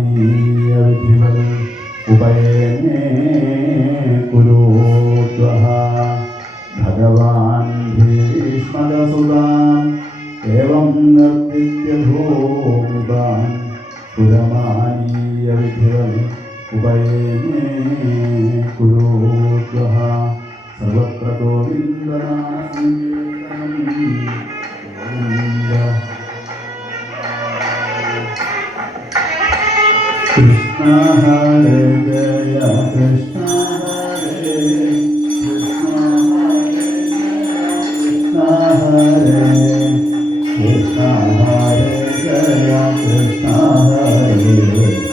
പുരമാനീയവിധിവൽ ഉപയനേ കുരുദ്വഹ ഭഗവാൻ ഭീഷ്മകസുതാൻ ഏവം നിർത്തിത്യഭൂമിതാൻ പുരമാനീയവിധിവൽ ഉപയനേ കുരുദ്വഹ സർവത്ര ഗോവിന്ദനാ Hare Jaya Krishna Hare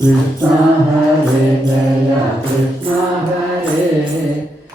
Krishna Hare Jaya Krishna Hare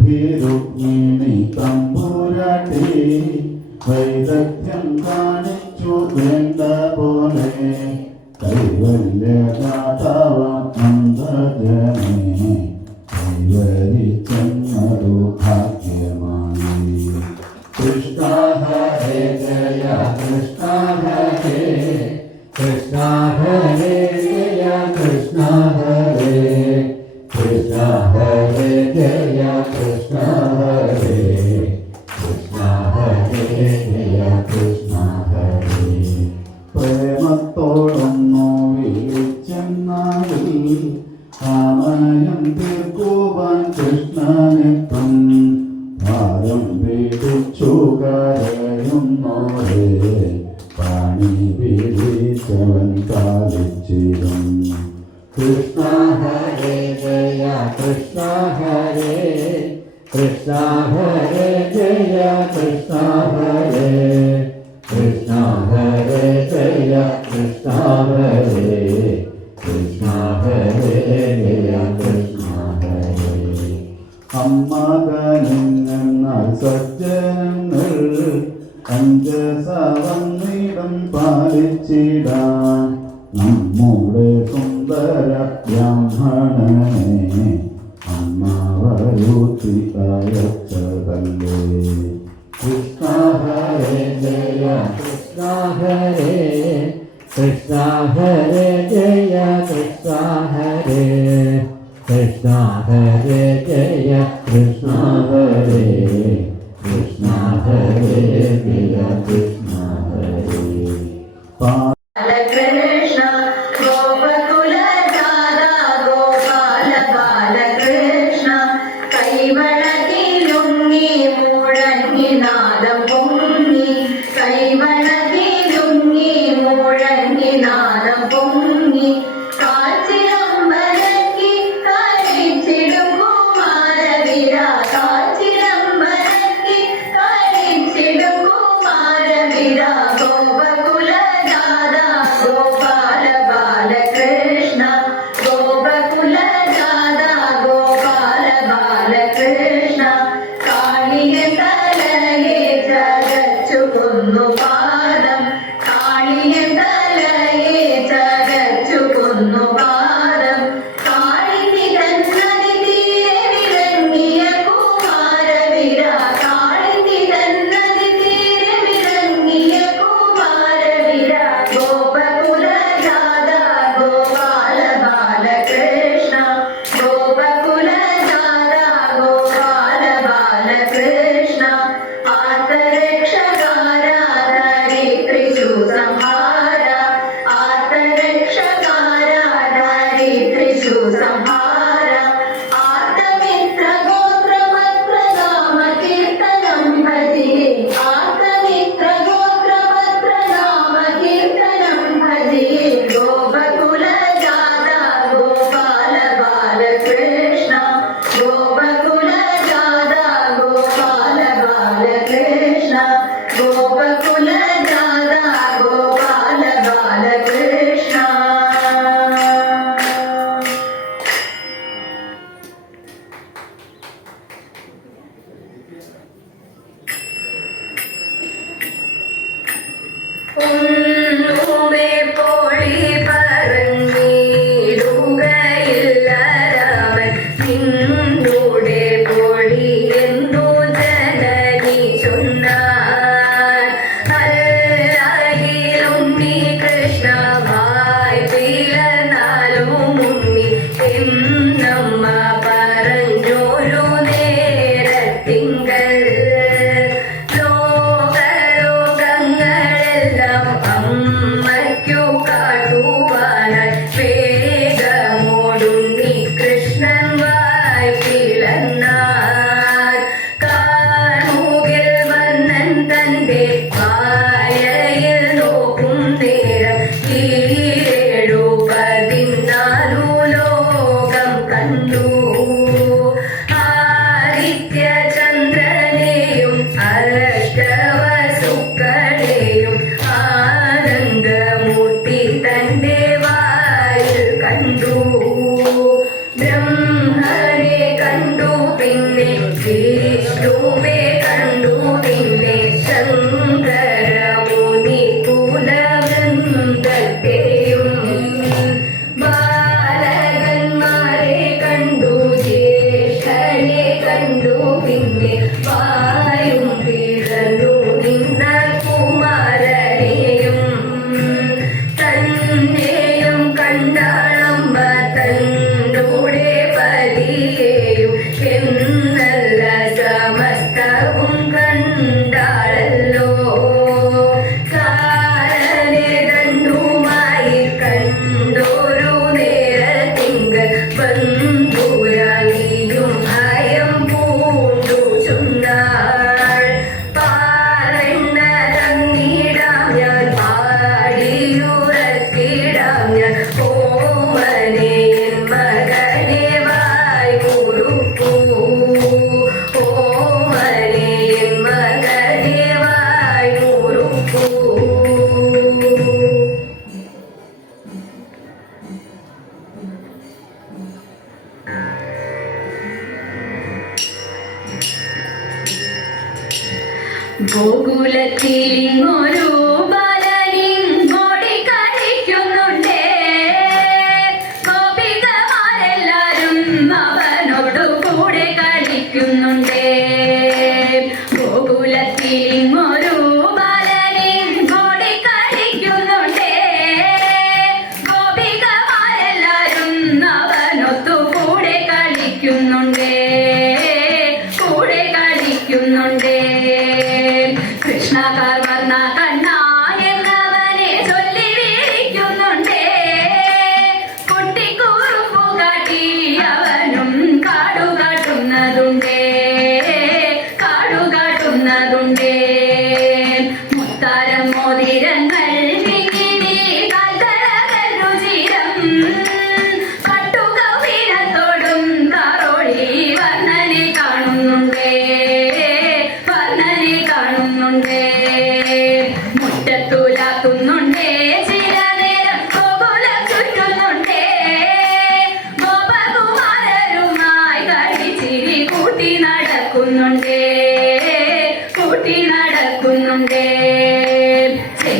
വൈദർഭിരുക്മിണി തമ്പുരാട്ടി വൈദഗ്ധ്യം കാണിച്ചു വേണ്ട പോലെ കൈവല്യദാതാവ അന്തജനേ കൈവരി Kuban Krishna. സഹണമേ അമ്മ വരൂത്തിയച്ചതല്ലേ കൃഷ്ണ ഹരേ ജയ കൃഷ്ണ കൃഷ്ണ ഹരേ ജയ കൃഷ്ണ ഹരേ കൃഷ്ണ ഹരേ ജയ കൃഷ്ണ ഹരേ കൃഷ്ണ ഹരേ ജയ കൃഷ്ണ ഹരേ Oh. Amen. ഗോകുലത്തിലിങ്ങൊരു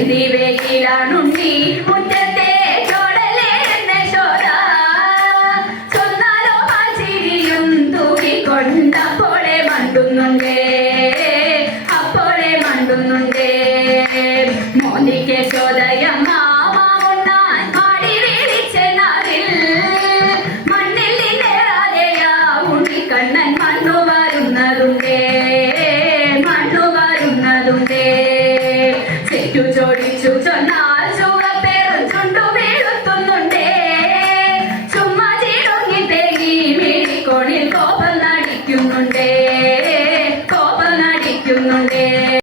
Divinidad, un